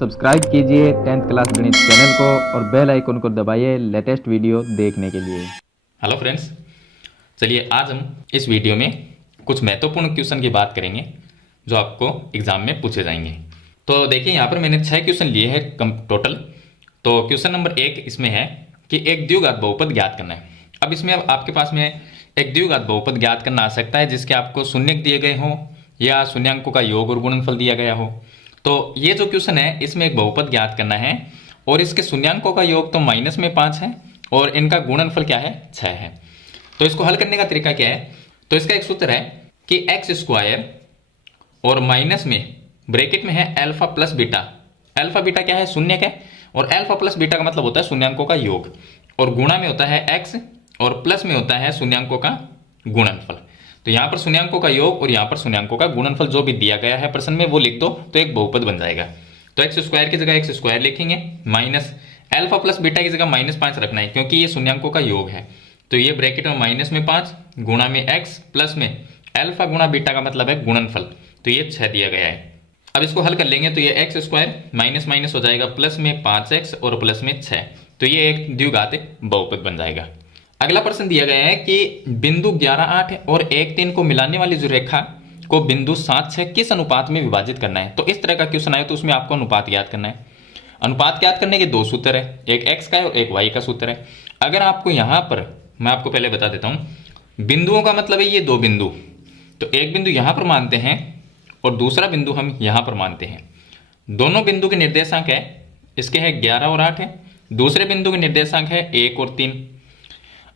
Subscribe कीजिए 10th class गणित channel को और बेल आइकन को दबाइए लेटेस्ट वीडियो देखने के लिए। हेलो फ्रेंड्स, चलिए आज हम इस वीडियो में कुछ महत्वपूर्ण क्वेश्चन की बात करेंगे जो आपको एग्जाम में पूछे जाएंगे। तो देखिए यहाँ पर मैंने 6 क्वेश्चन लिए हैं टोटल। तो क्वेश्चन नंबर 1 इसमें है कि एक द्विघात बहुपद ज्ञात करना है। अब इसमें आपके पास में एक द्विघात बहुपद ज्ञात करना आ सकता है जिसके आपको शून्यक दिए गए हों या शून्यांकों का योग और गुणनफल दिया गया हो। तो ये जो क्वेश्चन है इसमें एक बहुपद ज्ञात करना है और इसके शून्यांकों का योग तो -5 है और इनका गुणनफल क्या है, 6 है। तो इसको हल करने का तरीका क्या है, तो इसका एक सूत्र है कि x² और माइनस में ब्रैकेट में है alpha plus beta. Alpha beta क्या है, शून्यक है और अल्फा प्लस बीटा का मतलब होता है शून्यांकों का योग और गुणा में होता है x और प्लस में होता है शून्यांकों का गुणनफल। तो यहाँ पर शून्यांकों का योग और यहाँ पर शून्यांकों का गुणनफल जो भी दिया गया है प्रश्न में वो लिख दो तो एक बहुपद बन जाएगा। तो x² की जगह x² लिखेंगे, माइनस अल्फा प्लस बीटा की जगह -5 रखना है क्योंकि ये शून्यांकों का योग है। तो ये ब्रैकेट में -5 गुणा में x प्लस में अल्फा गुणा बीटा का मतलब है गुणनफल, तो ये 6 दिया गया है। अब इसको हल कर लेंगे तो ये x² माइनस माइनस हो जाएगा, प्लस में 5x और प्लस में 6, तो ये एक द्विघात बहुपद बन जाएगा। अगला प्रश्न दिया गया है कि बिंदु 11, 8 और 1, 3 को मिलाने वाली जो रेखा को बिंदु 7, 6 किस अनुपात में विभाजित करना है। तो इस तरह का क्वेश्चन आए तो उसमें आपको अनुपात ज्ञात करना है। अनुपात ज्ञात करने के दो सूत्र है, एक x का है और एक y का सूत्र है। अगर आपको यहाँ पर मैं आपको पहले बता देता हूँ, बिंदुओं का मतलब है ये दो बिंदु, तो एक बिंदु यहाँ पर मानते हैं और दूसरा बिंदु हम यहाँ पर मानते हैं। दोनों बिंदु के निर्देशांक है, इसके है 11 और 8 है, दूसरे बिंदु के निर्देशांक है 1 और 3।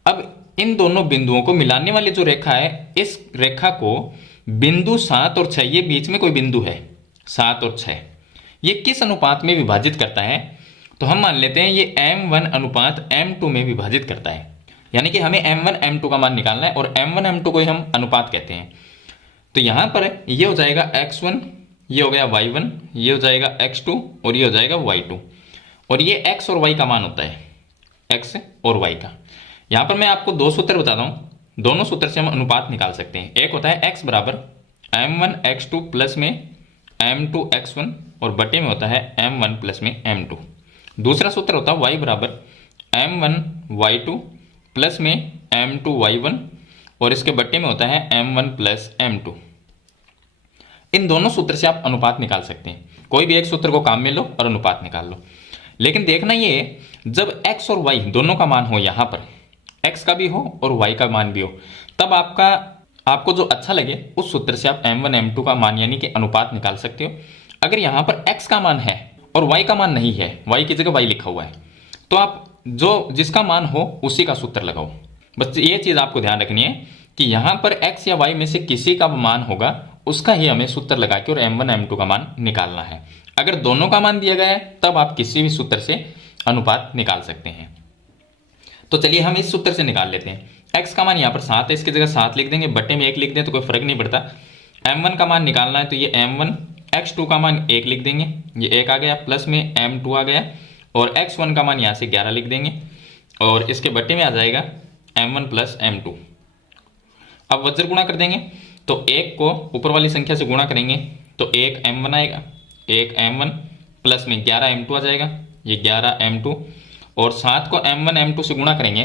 अब इन दोनों बिंदुओं को मिलाने वाली जो रेखा है, इस रेखा को बिंदु 7 और 6, ये बीच में कोई बिंदु है 7 और 6, ये किस अनुपात में विभाजित करता है। तो हम मान लेते हैं ये m1 अनुपात m2 में विभाजित करता है, यानी कि हमें m1 m2 का मान निकालना है और m1 m2 को ही हम अनुपात कहते हैं। तो यहां पर ये हो जाएगा x1, ये हो गया y1, ये हो जाएगा x2 और ये हो जाएगा y2, और ये x और y का मान होता है, x और y का। यहां पर मैं आपको दो सूत्र बताता हूं, दोनों सूत्र से हम अनुपात निकाल सकते हैं। एक होता है x बराबर m1 x2 प्लस में m2 x1 और बटे में होता है m1 प्लस में m2। दूसरा सूत्र होता है y बराबर m1 y2 प्लस में m2 y1 और इसके बटे में होता है m1 प्लस m2। इन दोनों सूत्र से आप अनुपात निकाल सकते हैं, कोई भी एक सूत्र को काम में लो और अनुपात निकाल लो। लेकिन देखना ये जब x और y दोनों का मान हो, यहाँ पर x का भी हो और y का मान भी हो, तब आपको जो अच्छा लगे उस सूत्र से आप m1 m2 का मान यानी कि अनुपात निकाल सकते हो। अगर यहाँ पर x का मान है और y का मान नहीं है, y की जगह y लिखा हुआ है, तो आप जो जिसका मान हो उसी का सूत्र लगाओ। बस ये चीज़ आपको ध्यान रखनी है कि यहाँ पर x या y में से किसी का मान होगा उसका ही हमें सूत्र लगा के और m1 m2 का मान निकालना है। अगर दोनों का मान दिया गया है तब आप किसी भी सूत्र से अनुपात निकाल सकते हैं। तो चलिए हम इस सूत्र से निकाल लेते हैं। x का मान यहाँ पर 7 है, इसकी जगह 7 लिख देंगे, बटे में 1 लिख दें तो कोई फर्क नहीं पड़ता। m1 का मान निकालना है तो ये m1, x2 का मान 1 लिख देंगे, ये 1 आ गया, प्लस में m2 आ गया और x1 का मान यहाँ से 11 लिख देंगे और इसके बटे में आ जाएगा m1 प्लस m2। अब वज्र गुणा कर देंगे तो 1 को ऊपर वाली संख्या से गुणा करेंगे तो 1 m1 आएगा, 1 m1 प्लस में 11 m2 आ जाएगा, ये 11 m2 और 7 को m1 m2 से गुणा करेंगे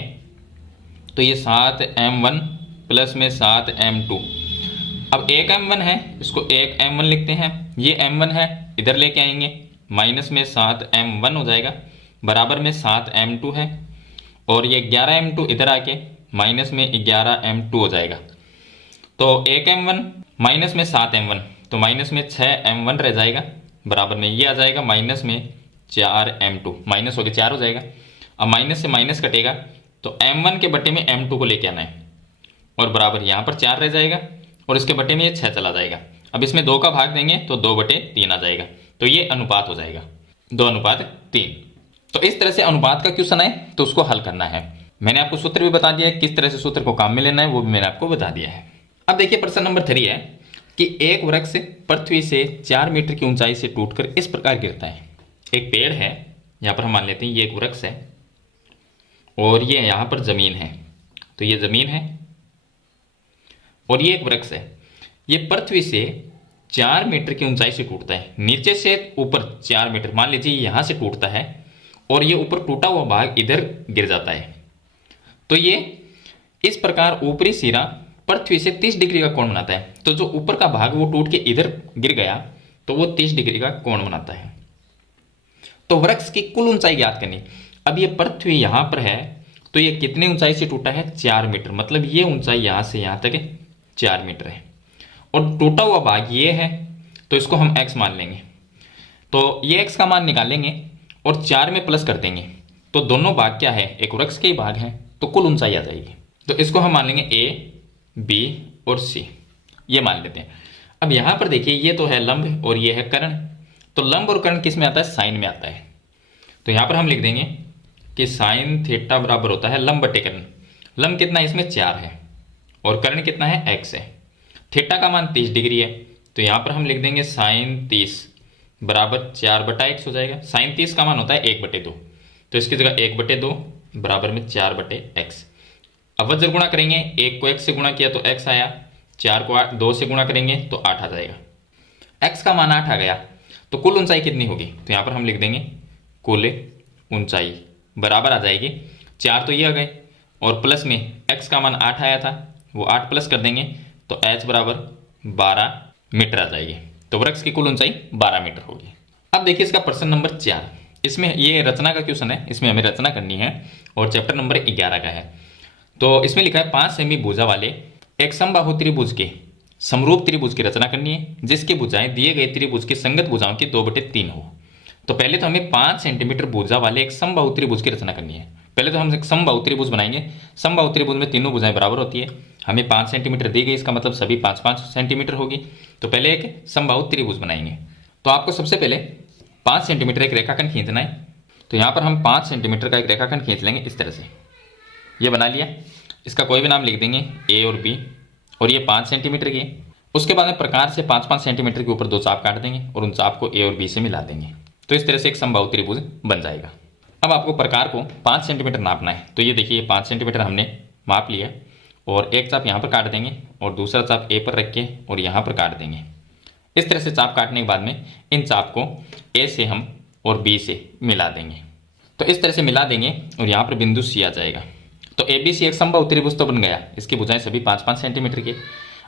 तो ये 7 m1 प्लस में 7 m2। अब 1 m1 है, इसको 1 m1 लिखते हैं, ये m1 है इधर लेके आएंगे, माइनस में 7 m1 हो जाएगा, बराबर में 7 m2 है और ये 11 m2 इधर आके माइनस में 11 m2 हो जाएगा। तो 1 m1 माइनस में 7 m1 तो माइनस में 6 m1 रह जाएगा, बराबर में ये आ जाएगा माइनस में 4 m2, माइनस हो के 4 हो जाएगा। अब माइनस से माइनस कटेगा तो m1 के बटे में m2 को लेके आना है और बराबर यहाँ पर 4 रह जाएगा और इसके बटे में ये 6 चला जाएगा। अब इसमें 2 का भाग देंगे तो 2/3 आ जाएगा, तो ये अनुपात हो जाएगा 2:3। तो इस तरह से अनुपात का क्वेश्चन आए तो उसको हल करना है। मैंने आपको सूत्र भी बता दिया है, किस तरह से सूत्र को काम में लेना है वो भी मैंने आपको बता दिया है। अब देखिए प्रश्न नंबर 3 है कि एक वृक्ष पृथ्वी से 4 मीटर की ऊंचाई से टूटकर इस प्रकार गिरता है। एक पेड़ है, यहाँ पर हम मान लेते हैं ये एक वृक्ष है और ये यहाँ पर जमीन है, तो ये जमीन है और ये एक वृक्ष है। ये पृथ्वी से 4 मीटर की ऊंचाई से टूटता है, नीचे से ऊपर 4 मीटर, मान लीजिए यहां से टूटता है और ये ऊपर टूटा हुआ भाग इधर गिर जाता है, तो ये इस प्रकार ऊपरी सिरा पृथ्वी से 30 डिग्री का कोण बनाता है। तो जो ऊपर का भाग वो टूट के इधर गिर गया तो वो 30 डिग्री का कोण बनाता है। तो वृक्ष की कुल ऊंचाई ज्ञात करनी। अब ये पृथ्वी यहां पर है तो ये कितनी ऊंचाई से टूटा है, 4 मीटर, मतलब ये ऊंचाई यहां से यहां तक 4 मीटर है और टूटा हुआ भाग ये है, तो इसको हम x मान लेंगे। तो ये x का मान निकालेंगे और 4 में प्लस कर देंगे, तो दोनों भाग क्या है, एक वृक्ष के ही भाग है, तो कुल ऊंचाई आ जाएगी। तो इसको हम मान लेंगे a, b और c, ये मान लेते हैं। अब यहां पर देखिए ये तो है लंब और ये है कर्ण, तो लंब और कर्ण किस में आता है, साइन में आता है। तो यहां पर हम लिख देंगे कि साइन थीटा बराबर होता है लंब बटे कर्ण। लंब कितना है इसमें 4 है और कर्ण कितना है x है। थीटा का मान 30 डिग्री है, तो यहां पर हम लिख देंगे साइन 30 बराबर 4/x हो जाएगा। साइन 30 का मान होता है 1/2, तो इसकी जगह 1/2 बराबर में 4/x। अब वज्र गुणा करेंगे, 1 को x से गुणा किया तो x आया, 4 को 2 से गुणा करेंगे तो 8 आ जाएगा। x का मान 8 आ गया, तो कुल ऊंचाई कितनी होगी, तो यहां पर हम लिख देंगे कुल ऊंचाई बराबर आ जाएगी, 4 तो ये आ गए और प्लस में x का मान 8 आया था, वो 8 प्लस कर देंगे तो h बराबर 12 मीटर आ जाएगी। तो वृक्ष की कुल ऊंचाई 12 मीटर होगी। अब देखिए इसका प्रश्न नंबर 4, इसमें ये रचना का क्वेश्चन है, इसमें हमें रचना करनी है और चैप्टर नंबर 11 का है। तो इसमें लिखा है 5 सेमी भुजा वाले एक समबाहु त्रिभुज के समरूप त्रिभुज की रचना करनी है, जिसकी भुजाएं दिए गए त्रिभुज की संगत भुजाओं की 2/3 हो। तो पहले तो हमें 5 सेंटीमीटर भुजा वाले एक समबाहु त्रिभुज की रचना करनी है। पहले तो हम एक समबाहु त्रिभुज बनाएंगे, समबाहु त्रिभुज में तीनों भुजाएं बराबर होती है, हमें 5 सेंटीमीटर दी गई, इसका मतलब सभी 5-5 सेंटीमीटर होगी। तो पहले एक समबाहु त्रिभुज बनाएंगे। तो आपको सबसे पहले 5 सेंटीमीटर एक रेखाखंड खींचना है। तो यहाँ पर हम 5 सेंटीमीटर का एक रेखाखंड खींच लेंगे इस तरह से, ये बना लिया। इसका कोई भी नाम लिख देंगे ए और बी, और ये 5 सेंटीमीटर की। उसके बाद में प्रकार से 5-5 सेंटीमीटर के ऊपर 2 चाप काट देंगे और उन चाप को ए और बी से मिला देंगे, तो इस तरह से एक समबाहु त्रिभुज बन जाएगा। अब आपको प्रकार को 5 सेंटीमीटर नापना है। तो ये देखिए 5 सेंटीमीटर हमने माप लिया और एक चाप यहाँ पर काट देंगे और दूसरा चाप ए पर रख के और यहाँ पर काट देंगे। इस तरह से चाप काटने के बाद में इन चाप को ए से हम और बी से मिला देंगे। तो इस तरह से मिला देंगे और यहाँ पर बिंदु सी आ जाएगा। तो ए बी सी एक समबाहु त्रिभुज तो बन गया, इसकी भुजाएं सभी 5-5 सेंटीमीटर की।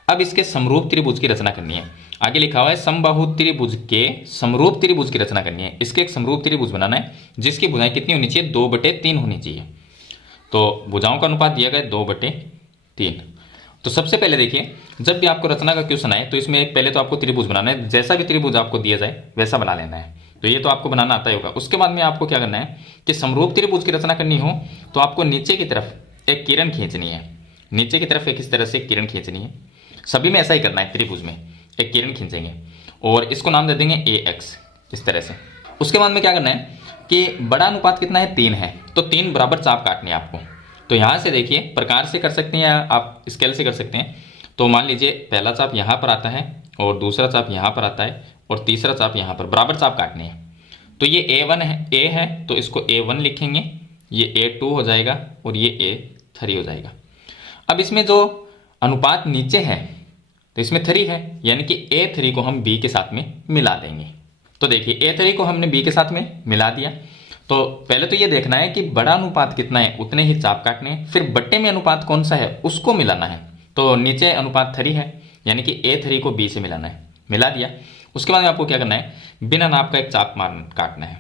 अब इसके समरूप त्रिभुज की रचना करनी है। आगे लिखा हुआ है समबाहु त्रिभुज के समरूप त्रिभुज की रचना करनी है। इसके एक समरूप त्रिभुज बनाना है जिसकी भुजाएं कितनी होनी चाहिए, 2/3 होनी चाहिए। तो भुजाओं का अनुपात दिया गया 2/3। तो सबसे पहले देखिए, जब भी आपको रचना का क्वेश्चन आए तो इसमें एक पहले तो आपको त्रिभुज बनाना है, जैसा भी त्रिभुज आपको दिया जाए वैसा बना लेना है। तो ये तो आपको बनाना आता ही होगा। उसके बाद में आपको क्या करना है कि समरूप त्रिभुज की रचना करनी हो तो आपको नीचे की तरफ एक किरण खींचनी है। नीचे की तरफ एक इस तरह से किरण खींचनी है, सभी में ऐसा ही करना है। त्रिभुज में एक किरण खींचेंगे और इसको नाम दे देंगे AX, इस तरह से। उसके बाद में क्या करना है कि बड़ा अनुपात कितना है, 3 है, तो 3 बराबर चाप काटने हैं आपको। तो यहाँ से देखिए प्रकार से कर सकते हैं या आप स्केल से कर सकते हैं। तो मान लीजिए पहला चाप यहाँ पर आता है और दूसरा चाप यहाँ पर आता है और तीसरा चाप यहाँ पर, बराबर चाप काटने हैं। तो ये A1 है, A है तो इसको A1 लिखेंगे, ये A2 हो जाएगा और ये A3 हो जाएगा। अब इसमें जो अनुपात नीचे है तो इसमें 3 है, यानी कि A3 को हम B के साथ में मिला देंगे। तो देखिए A3 को हमने B के साथ में मिला दिया। तो पहले तो ये देखना है कि बड़ा अनुपात कितना है, उतने ही चाप काटने हैं। फिर बट्टे में अनुपात कौन सा है उसको मिलाना है। तो नीचे अनुपात 3 है, यानी कि A3 को B से मिलाना है, मिला दिया। उसके बाद में आपको क्या करना है, बिना नाप का एक चाप मान काटना है।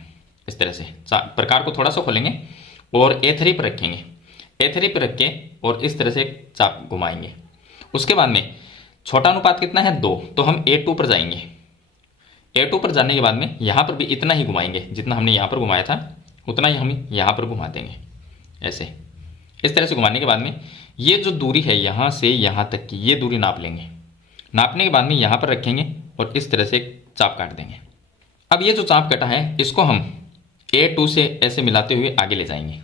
इस तरह से प्रकार को थोड़ा सा खोलेंगे और A3 पर रखेंगे, A3 पर रख के और इस तरह से एक चाप घुमाएंगे। उसके बाद में छोटा अनुपात कितना है, 2, तो हम A2 पर जाएंगे। A2 पर जाने के बाद में यहाँ पर भी इतना ही घुमाएंगे, जितना हमने यहाँ पर घुमाया था उतना ही हम यहाँ पर घुमा देंगे ऐसे। इस तरह से घुमाने के बाद में ये जो दूरी है यहाँ से यहाँ तक की, ये दूरी नाप लेंगे। नापने के बाद में यहाँ पर रखेंगे और इस तरह से एक चाप काट देंगे। अब ये जो चाप कटा है इसको हम A2 से ऐसे मिलाते हुए आगे ले जाएंगे।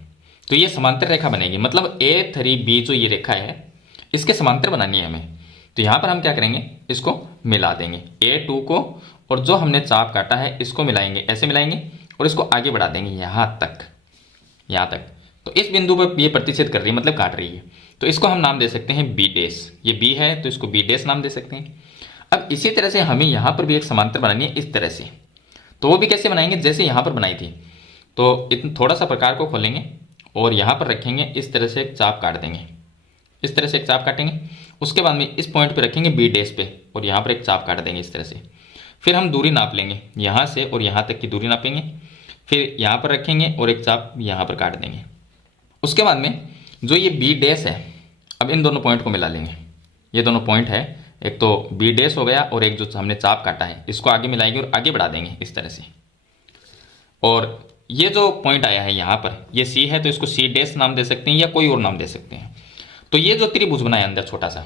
तो ये समांतर रेखा बनेगी, मतलब A3B जो ये रेखा है इसके समांतर बनानी है हमें। तो यहाँ पर हम क्या करेंगे, इसको मिला देंगे A2 को, और जो हमने चाप काटा है इसको मिलाएंगे, ऐसे मिलाएंगे और इसको आगे बढ़ा देंगे यहाँ तक, यहाँ तक। तो इस बिंदु पर ये प्रतिच्छेद कर रही है, मतलब काट रही है। तो इसको हम नाम दे सकते हैं B डैश। ये B है तो इसको B डैश नाम दे सकते हैं। अब इसी तरह से हमें यहाँ पर भी एक समांतर बनानी है इस तरह से। तो वो भी कैसे बनाएंगे, जैसे यहाँ पर बनाई थी। तो थोड़ा सा प्रकार को खोलेंगे और यहाँ पर रखेंगे, इस तरह से एक चाप काट देंगे, इस तरह से एक चाप काटेंगे। उसके बाद में इस पॉइंट पे रखेंगे बी डैश पे और यहाँ पर एक चाप काट देंगे इस तरह से। फिर हम दूरी नाप लेंगे, यहाँ से और यहाँ तक की दूरी नापेंगे। फिर यहाँ पर रखेंगे और एक चाप यहाँ पर काट देंगे। उसके बाद में जो ये बी डैश है, अब इन दोनों पॉइंट को मिला लेंगे। ये दोनों पॉइंट है, एक तो बी डैश हो गया और एक जो हमने चाप काटा है इसको आगे मिलाएंगे और आगे बढ़ा देंगे इस तरह से। और ये जो पॉइंट आया है यहाँ पर, ये सी है तो इसको सी डैश नाम दे सकते हैं या कोई और नाम दे सकते हैं। तो ये जो त्रिभुज बनाया अंदर छोटा सा,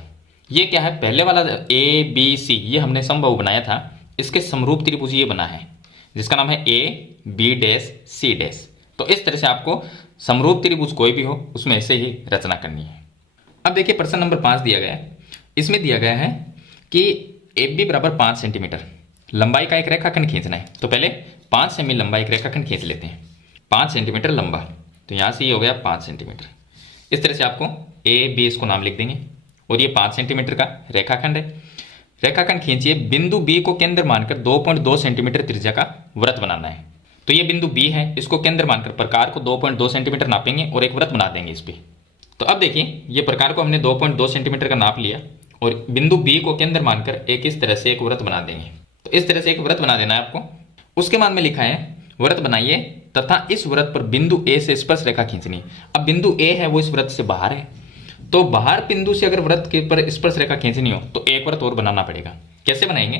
ये क्या है, पहले वाला ए बी सी ये हमने समबाहु बनाया था, इसके समरूप त्रिभुज ये बना है जिसका नाम है A B dash C dash. तो इस तरह से आपको समरूप त्रिभुज कोई भी हो उसमें ऐसे ही रचना करनी है। अब देखिए प्रश्न नंबर 5 दिया गया है। इसमें दिया गया है कि ए बी बराबर 5 सेंटीमीटर लंबाई का एक रेखाखंड खींचना है। तो पहले 5 सेमी लंबाई एक रेखाखंड खींच लेते हैं, 5 सेंटीमीटर लंबा। तो यहाँ से ये हो गया 5 सेंटीमीटर। इस तरह से आपको ए बी इसको नाम लिख देंगे और ये 5 सेंटीमीटर का रेखाखंड है। रेखाखंड खींचिए, बिंदु बी को केंद्र मानकर 2.2 सेंटीमीटर त्रिज्या का वृत्त बनाना है। तो ये बिंदु बी है, इसको केंद्र मानकर प्रकार को 2.2 सेंटीमीटर नापेंगे और एक वृत्त बना देंगे इस पर। तो अब देखिए ये प्रकार को हमने 2.2 सेंटीमीटर का नाप लिया और बिंदु बी को केंद्र मानकर एक इस तरह से एक वृत्त बना देंगे। तो इस तरह से एक वृत्त बना देना है आपको। उसके बाद में लिखा है वृत्त बनाइए तथा इस वृत्त पर बिंदु ए से स्पर्श रेखा खींचनी। अब बिंदु ए है वो इस वृत्त से बाहर है, तो बाहर बिंदु से अगर वृत्त के पर स्पर्श रेखा खींचनी हो तो एक वृत्त और बनाना पड़ेगा। कैसे बनाएंगे,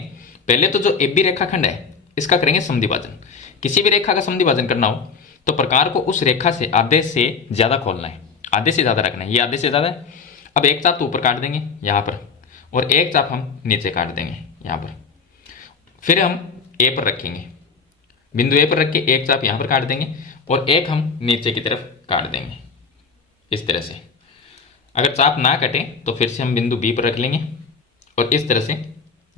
पहले तो जो ए बी रेखाखंड है इसका करेंगे समद्विभाजन। किसी भी रेखा का समद्विभाजन करना हो तो प्रकार को उस रेखा से आधे से ज्यादा खोलना है, आधे से ज्यादा रखना है। ये आधे से ज्यादा है। अब एक चाप तो ऊपर काट देंगे यहाँ पर और एक चाप हम नीचे काट देंगे यहाँ पर। फिर हम ए पर रखेंगे, बिंदु ए पर रख के एक चाप यहाँ पर काट देंगे और एक हम नीचे की तरफ काट देंगे इस तरह से। अगर चाप ना कटे तो फिर से हम बिंदु बी पर रख लेंगे और इस तरह से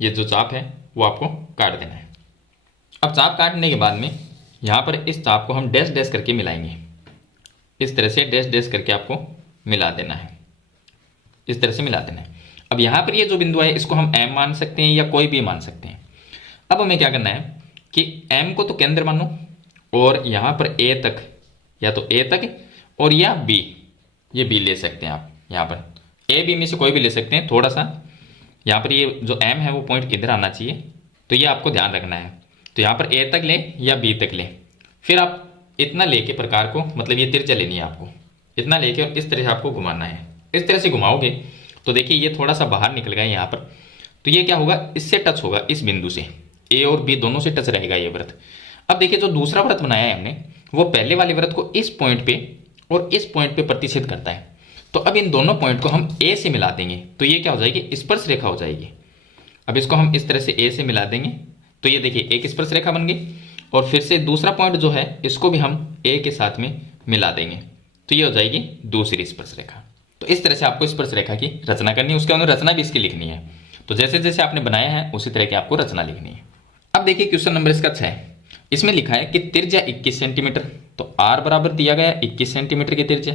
ये जो चाप है वो आपको काट देना है। अब चाप काटने के बाद में यहाँ पर इस चाप को हम डैश डैश करके मिलाएंगे। इस तरह से डैश डैश करके आपको मिला देना है, इस तरह से मिला देना है। अब यहाँ पर ये जो बिंदु है इसको हम एम मान सकते हैं या कोई भी मान सकते हैं। अब हमें क्या करना है कि एम को तो केंद्र मानो और यहाँ पर ए तक, या तो ए तक और या बी, ये बी ले सकते हैं आप। यहाँ पर ए बी में से कोई भी ले सकते हैं। थोड़ा सा यहाँ पर ये जो एम है वो पॉइंट इधर आना चाहिए, तो ये आपको ध्यान रखना है। तो यहाँ पर ए तक ले या बी तक ले, फिर आप इतना लेके प्रकार को, मतलब ये त्रिज्या लेनी है आपको, इतना लेके और इस तरह से आपको घुमाना है। इस तरह से घुमाओगे तो देखिए ये थोड़ा सा बाहर निकल गया यहाँ पर, तो ये क्या होगा, इससे टच होगा, इस बिंदु से ए और बी दोनों से टच रहेगा ये वृत्त। अब देखिए जो दूसरा वृत्त बनाया है हमने वो पहले वाले वृत्त को इस पॉइंट पे और इस पॉइंट पे प्रतिच्छेद करता है। तो अब इन दोनों पॉइंट को हम ए से मिला देंगे तो ये क्या हो जाएगी, स्पर्श रेखा हो जाएगी। अब इसको हम इस तरह से ए से मिला देंगे तो ये देखिए एक स्पर्श रेखा बन गई। और फिर से दूसरा पॉइंट जो है इसको भी हम ए के साथ में मिला देंगे तो ये हो जाएगी दूसरी स्पर्श रेखा। तो इस तरह से आपको स्पर्श रेखा की रचना करनी है, उसके अंदर रचना भी इसकी लिखनी है। तो जैसे जैसे आपने बनाया है उसी तरह की आपको रचना लिखनी है। अब देखिए क्वेश्चन नंबर इसका 6, इसमें लिखा है कि त्रिज्या 21 सेंटीमीटर, तो आर बराबर दिया गया 21 सेंटीमीटर की त्रिज्या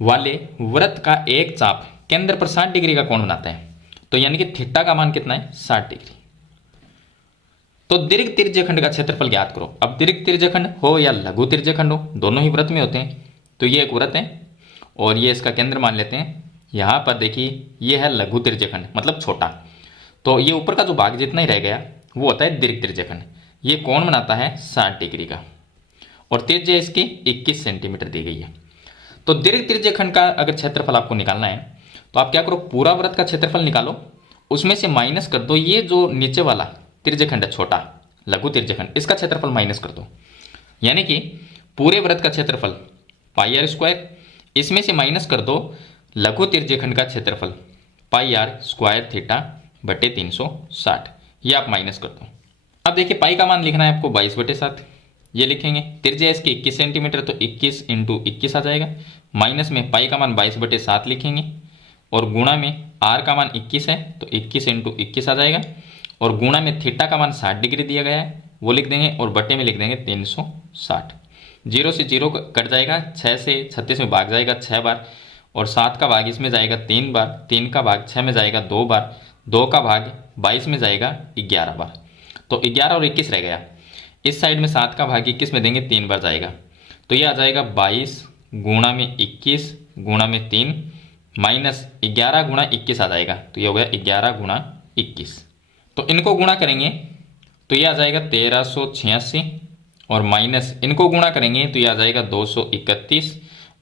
वाले वृत्त का एक चाप केंद्र पर 60 डिग्री का कोण बनाता है। तो यानी कि थीटा का मान कितना है, 60 डिग्री। तो दीर्घ त्रिज्यखंड का क्षेत्रफल ज्ञात करो। अब दीर्घ त्रिज्यखंड हो या लघु त्रिज्यखंड हो, दोनों ही वृत्त में होते हैं। तो ये एक वृत्त है और ये इसका केंद्र मान लेते हैं। यहाँ पर देखिए ये है लघु त्रिज्यखंड, मतलब छोटा। तो ये ऊपर का जो भाग जितना ही रह गया वो होता है दीर्घ त्रिज्यखंड। ये कोण बनाता है 60 डिग्री का और त्रिज्या इसकी 21 सेंटीमीटर दी गई है। तो दीर्घ त्रिज्यखंड का अगर क्षेत्रफल आपको निकालना है तो आप क्या करो, पूरा वृत्त का क्षेत्रफल निकालो, उसमें से माइनस कर दो ये जो नीचे वाला त्रिज्यखंड है छोटा लघु त्रिज्यखंड, इसका क्षेत्रफल माइनस कर दो। यानी कि पूरे वृत्त का क्षेत्रफल पाई आर स्क्वायर, इसमें से माइनस कर दो लघु त्रिज्यखंड का क्षेत्रफल पाई आर स्क्वायर थीटा बटे 360, ये आप माइनस कर दो। अब देखिए पाई का मान लिखना है आपको 22/7, ये लिखेंगे। त्रिज्या इसकी 21 सेंटीमीटर तो 21 × 21 आ जाएगा। माइनस में पाई का मान 22/7 लिखेंगे और गुणा में आर का मान 21 है तो 21 × 21 आ जाएगा। और गुणा में थीटा का मान 60 डिग्री दिया गया है वो लिख देंगे और बटे में लिख देंगे 360। 0 से 0 कट जाएगा, 6 से 36 में भाग जाएगा 6 बार और 7 का भाग इसमें जाएगा 3 बार, 3 का भाग 6 में जाएगा 2 बार, 2 का भाग 22 में जाएगा 11 बार, तो 11 और 21 रह गया। इस साइड में 7 का भाग 21 में देंगे 3 बार जाएगा, तो ये आ जाएगा 22 गुणा में 21 गुणा में 3 माइनस 11 गुणा 21 आ जाएगा, तो ये हो गया 11 गुणा 21। तो इनको गुणा करेंगे तो ये आ जाएगा 1386 और माइनस इनको गुणा करेंगे तो ये आ जाएगा 231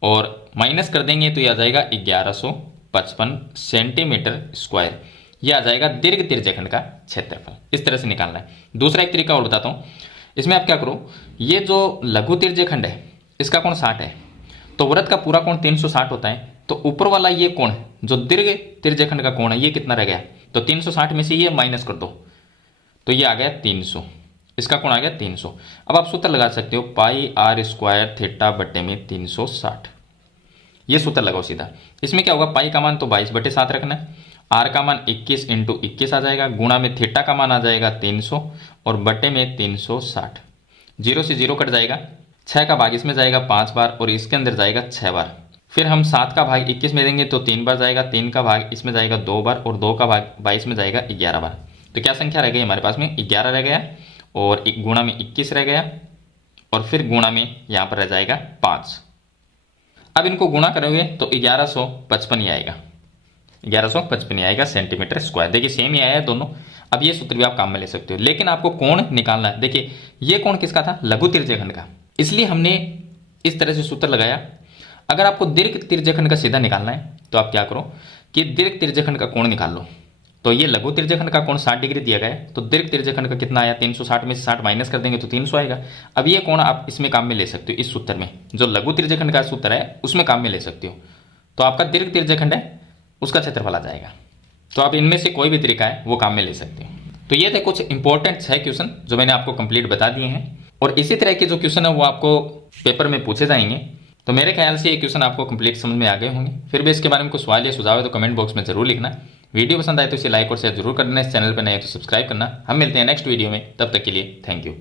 और माइनस कर देंगे तो ये आ जाएगा 1155 सेंटीमीटर स्क्वायर। ये आ जाएगा दीर्घ त्रिज्यखंड का क्षेत्रफल। इस तरह से निकालना है। दूसरा एक तरीका और बताता हूँ, इसमें आप क्या करो, ये जो लघु त्रिज्यखंड है इसका कोण 60 है, तो वृत्त का पूरा कोण 360 होता है, तो ऊपर वाला ये कोण जो दीर्घ त्रिज्यखंड का कोण है ये कितना रह गया, तो 360 में से ये माइनस कर दो तो ये आ गया 300, इसका कोण आ गया 300। अब आप सूत्र लगा सकते हो पाई आर स्क्वायर थीटा बटे में 360, ये सूत्र लगाओ सीधा। इसमें क्या होगा, पाई का मान तो 22/7 रखना है, आर का मान 21 × 21 आ जाएगा, गुणा में थीटा का मान आ जाएगा 300 और बटे में 360। 0 से 0 कट जाएगा, 6 का भाग इसमें जाएगा 5 बार और इसके अंदर जाएगा 6 बार। फिर हम 7 का भाग 21 में देंगे तो 3 बार जाएगा, 3 का भाग इसमें जाएगा 2 बार और 2 का भाग 22 में जाएगा 11 बार। तो क्या संख्या रह गई हमारे पास में, 11 रह गया और गुणा में 21 रह गया और फिर गुणा में यहाँ पर रह जाएगा 5। अब इनको गुणा करोगे तो 1155 ही आएगा, 1155 ही आएगा सेंटीमीटर स्क्वायर। देखिए सेम ही आया है दोनों। अब ये सूत्र भी आप काम में ले सकते हो, लेकिन आपको कोण निकालना है। देखिए ये कोण किसका था, लघु त्रिज्यखंड का, इसलिए हमने इस तरह से सूत्र लगाया। अगर आपको दीर्घ त्रिज्यखंड का सीधा निकालना है तो आप क्या करो कि दीर्घ त्रिज्यखंड का कोण निकाल लो। तो ये लघु त्रिज्यखंड का कोण 60 डिग्री दिया गया है, तो दीर्घ त्रिज्यखंड का कितना आया, 360 में से 60 माइनस कर देंगे तो 300 आएगा। अब ये कोण आप इसमें काम में ले सकते हो, इस सूत्र में जो लघु त्रिज्यखंड का सूत्र है उसमें काम में ले सकते हो। तो आपका दीर्घ त्रिज्यखंड है उसका क्षेत्रफल आ जाएगा। तो आप इनमें से कोई भी तरीका है वो काम में ले सकते हो। तो ये थे कुछ इंपॉर्टेंट 6 क्वेश्चन जो मैंने आपको कंप्लीट बता दिए हैं, और इसी तरह के जो क्वेश्चन है वो आपको पेपर में पूछे जाएंगे। तो मेरे ख्याल से ये क्वेश्चन आपको कंप्लीट समझ में आ गए होंगे। फिर भी इसके बारे में कुछ सवाल या सुझाव है तो कमेंट बॉक्स में जरूर लिखना। वीडियो पसंद आए तो इसे लाइक और शेयर जरूर करना। इस चैनल पर नए तो सब्सक्राइब करना। हम मिलते हैं नेक्स्ट वीडियो में, तब तक के लिए थैंक यू।